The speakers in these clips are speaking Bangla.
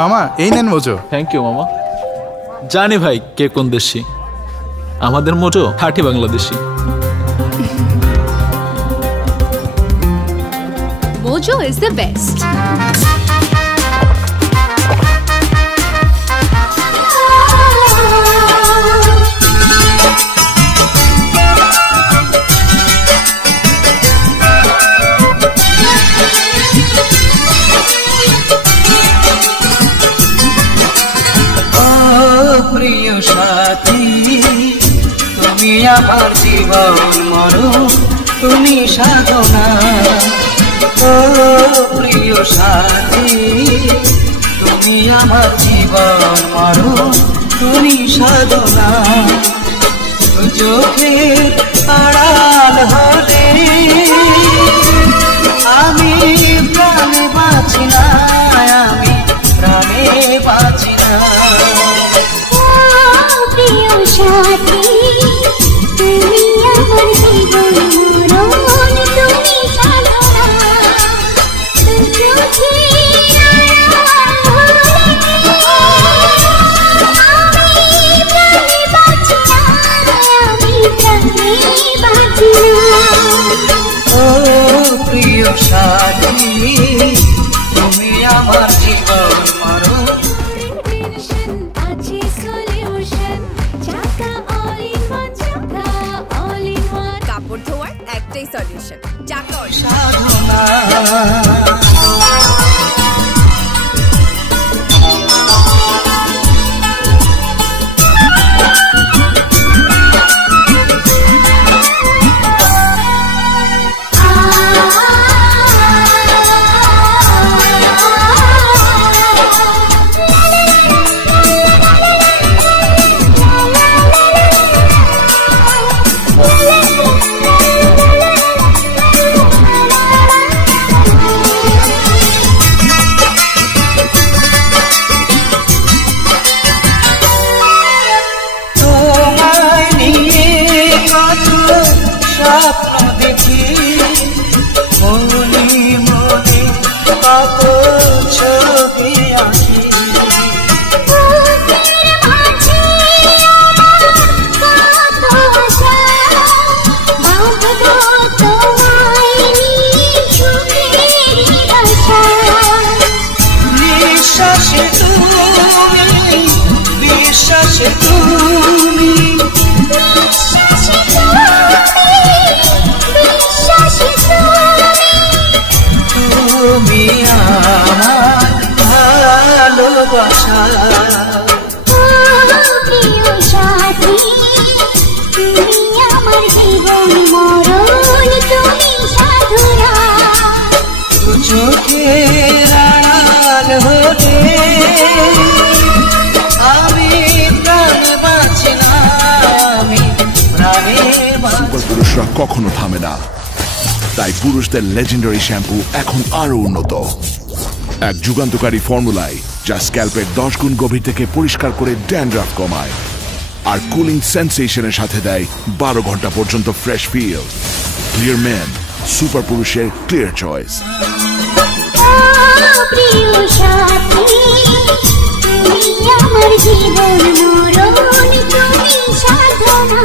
মামা এই নেন মোজো। থ্যাংক ইউ মামা। জানি ভাই কে কোন দেশি, আমাদের মোজো খাঁটি Bangladeshi. Mojo is the best. প্রিয় সাথী তুমি আমার জীবন মরণ, তুমি সাধনা। ও প্রিয় সাথী তুমি আমার জীবন মরণ, তুমি সাধনা। চোখের আড়াল হলে আমি প্রাণে বাঁচি না, আমি প্রাণে বাঁচি না। প্রিয় সাথী তুমি আমার জীবন মরণ, তুমি সাধনা। ও প্রিয় সাথী তুমি আমার জীবন মরণ। কাপড় ধোয়ার একটাই সলিউশন, চাকা সাধনা। স্বপ্ন দেখি মনে মনে কত ছবি আঁকি। বিশ্বাসে তুমি, বিশ্বাসে তুমি, তুমি আমার ভালোবাসা। প্রিয় সাথী তুমি আমার জীবন মরণ, তুমি সাধনা। চোখের আড়াল হলে আমি প্রাণে বাঁচি না, আমি প্রাণে বাঁচি। সুপার পুরুষরা কখনো থামে না, তাই পুরুষদের লেজেন্ডারি শ্যাম্পু এখন আরো উন্নত এক যুগান্তকারী ফর্মুলায়, যা স্ক্যাল্পের 10 গুণ গভীর থেকে পরিষ্কার করে ড্যান্ড্রাফ কমায় আর কুলিং সেন্সেশনের সাথে দেয় 12 ঘন্টা পর্যন্ত fresh feel. Clear men, super পুরুষের ক্লিয়ার চয়েস। প্রিয় সাথী তুমি আমার জীবন মরণ, তুমি সাধনা।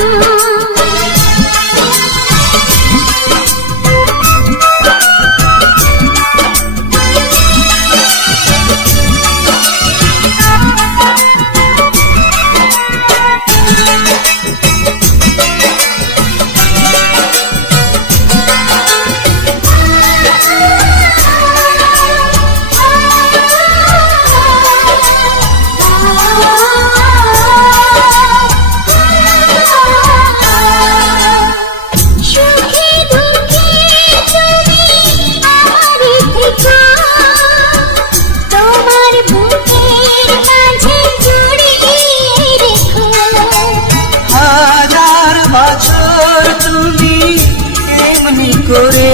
করে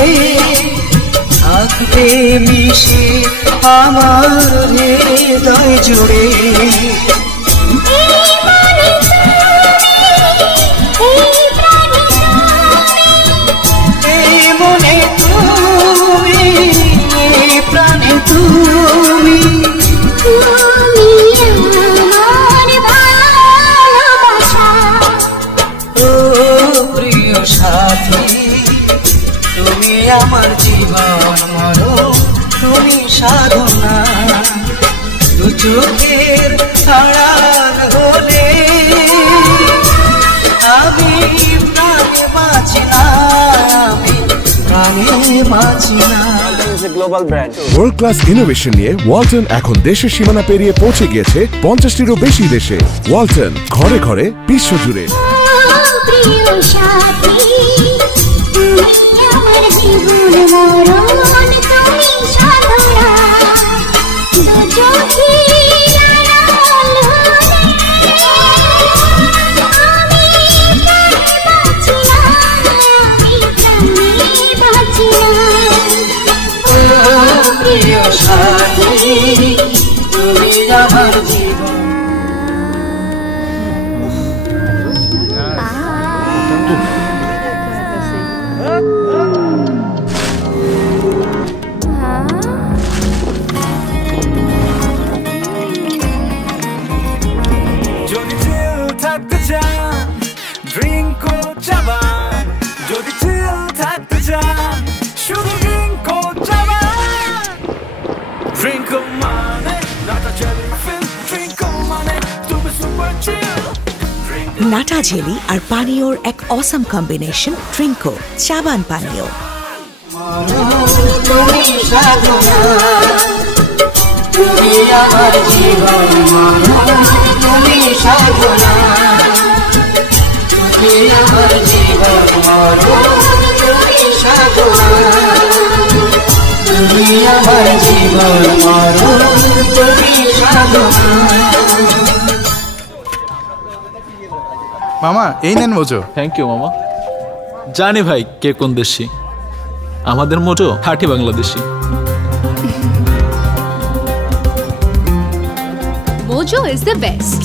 থাকবে মিশে আমার হৃদয় জুড়ে। মনে তুমি, প্রাণে তুমি। সাথী তুমি আমার জীবন মরণ তুমি সাধনা দু চোখের আড়াল হলে আমি প্রাণে বাঁচি না আমি প্রাণে বাঁচি না global brand world class innovation নিয়ে ওয়ালটন এখন দেশের সীমানা পেরিয়ে পৌঁছে গিয়েছে 50টিরও বেশি দেশে। ওয়ালটন, ঘরে ঘরে বিশ্বজুড়ে। প্রিয় সাথী তুমি আমার জীবন মরণ তুমি সাধনা দু চোখের আড়াল হলে আমি প্রাণে বাঁচি না আমি প্রাণে বাঁচি না প্রিয় সাথী তুমি আমার জীবন যদি চিল থাকতে চান ড্রিঙ্ক ও চাবান যদি চিল থাকতে চান শুধু ড্রিঙ্ক ও চাবান ড্রিঙ্ক মানে নাটা জেলি ফিল ড্রিঙ্ক মানে তুমি সুপার চিল নাটা জেলি আর পানীয়র এক অসাম কম্বিনেশন ট্রিঙ্কো চাবান পানীয়। তুমি সাধনা তুমি আমার জীবন তুমি সাধনা তুমি আমার জীবন তুমি সাধনা তুমি আমার জীবন তুমি সাধনা। মামা এই নেন মোজো। থ্যাংক ইউ মামা। জানি ভাই কে কোন দেশি, আমাদের মোটো খাঁটি Bangladeshi. Mojo is the best.